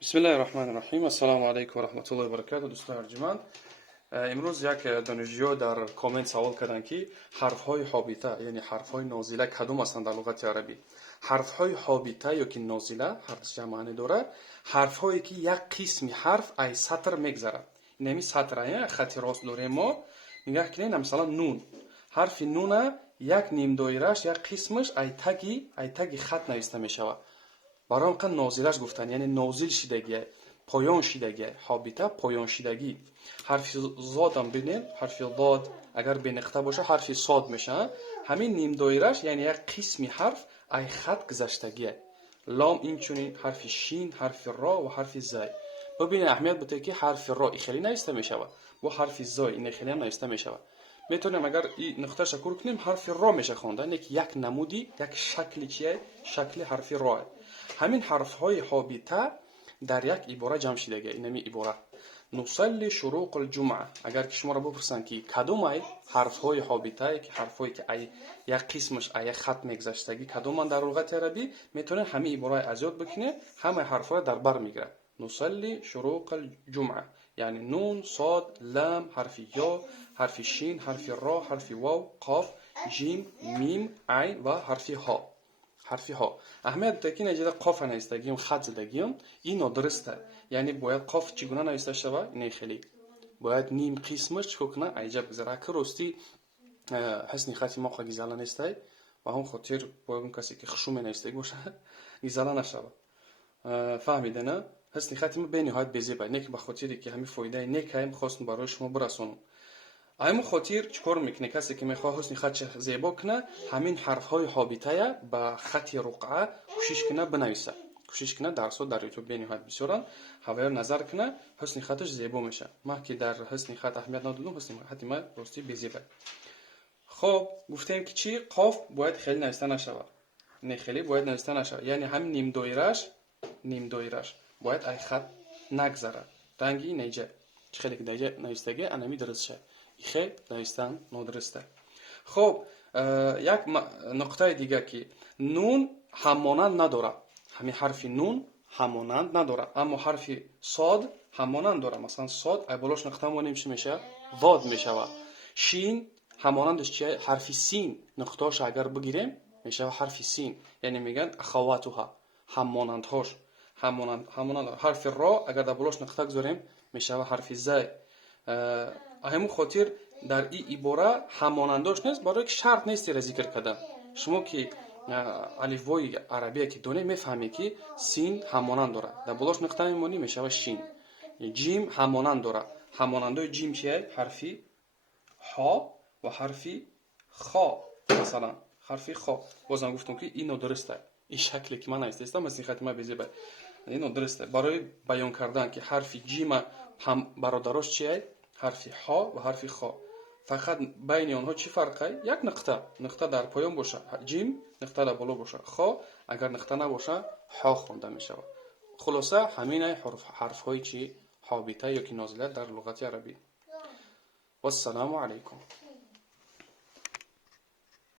بسم الله الرحمن الرحیم. السلام علیکم و رحمت الله و برکاته. دوستان ارجمند، امروز یک دانشجو در کامنت سوال کردن که حرف های حابیته یعنی حرف های نازله کدوم هستند در لغت عربی؟ حرف های حابیته یا که نازله هر دو معنی داره. حرف هایی که یک قسم حرف ای سطر میگذره. اینمی سطر خط راست داریم ما نگاه کنین. مثلا نون، حرف نون یک نیم دایرهش یک قسمش ای تگی خط نوشته میشود. برای آن نازلش گفتن یعنی نازل شدگی، پایان شدگی. حابیته پایان شدگی. حرف زاد هم ببینید، حرف زاد اگر به نقطه باشه حرف صاد میشه. همین نیم دایرش یعنی یک قسمی حرف ای خط گذشتگی. لام اینچونین، حرف شین، حرف را و حرف زای. ببینید اهمیت بده که حرف را ای خیلی نایسته میشود و حرف زای این خیلی هم نایسته میشود. میتونیم اگر این نقطه شکل کنیم حرف را میشه خواندن. یک نمودی، یک شکلی چیه؟ شکل حرف را. همین حرف های حابیته در یک عباره جمع شدگی. اینمی عباره نصلی شروق الجمعه. اگر که شما را بپرسن که کدوم ای حرف های حابیته که حرف هایی که ای یک قسمش ای خط میگذشتگی کدوم در لغت عربی، میتونه همین عباره از یاد بکنه. همه حرف ها در بر میگیره. نصلی شروق الجمعه یعنی نون، صاد، لام، حرف یا، حرف شین، حرف را، حرف واو، قاف، جیم، میم، عین و حرف ها. حرفی ها اهمیت داره که نجده قاف نوشتگیم خط زدگیم اینو درسته. یعنی باید قاف چگونه نوشته شود؟ اینه خیلی باید نیم قسمش چکو کنه عجب بذاره که راستی حسنی خطی ما خواهی گیزاله نیسته و هم خاطر باید اون کسی که خشوم نوشته باشه گیزاله نشود. فهمیده نه؟ حسنی خطی ما به نهایت بزیبه نه که به خاطری که همین فایده نه که هم خواستم برای شما برسونم. اما خاطر چکار میکنه کسی که میخواه حسن خط زیبا کنه همین حرف های حابیته به خط رقعه کوشش کنه بنویسه. کوشش کنه درسات در یوتیوب به نهایت بسیارن حوایل نظر کنه حسن خطش زیبا میشه. ما که در حسن خط اهمیت ندادم حسن خط ما راستی بزیبه. خب گفتیم که چی؟ قاف باید خیلی نوشته نشود. نه خیلی باید نوشته نشود. یعنی هم نیم دایرش باید ای خط نگذره. رنگی نیجه خیلی که دیگه نوشتگی انمی درست شه. خیلی نوشتن نادرسته. خب یک نقطه دیگه که نون همانند نداره. همین حرف نون همانند نداره اما حرف صاد همانند داره. مثلا صاد ای بالاش نقطه مانیم چی میشه؟ ضاد میشه. شین همانندش چیه؟ حرف سین نقطهاش اگر بگیریم میشه حرف سین. یعنی میگن اخواتها همانندهاش. همانند حرف را اگر در بالاش نقطه گذاریم میشه حرف زای. همون خاطر در این عباره هماننداش نیست برای که شرط نیست را ذکر کردن. شما که الفبای عربی که دونه میفهمی که سین همانند داره در بالاش نقطه میمونی میشه شین. جیم همانند داره. همانندای جیم چیه؟ حرفی ها و حرفی خا. مثلا حرفی خا بازم گفتم که اینو درسته. این شکلی که من استفاده مثل خط ما بزیبه اینو درسته برای بیان کردن که حرف جیم هم برادراش چیه؟ حرف ها و حرف خا. فقط بین آنها چی فرقه؟ یک نقطه در پایان باشه جیم، نقطه در بالا باشه خا. اگر نقطه نباشه ها خوانده میشه. خلاصه همین حرف های چی حابیته یا که نازله در لغت عربی. و السلام علیکم.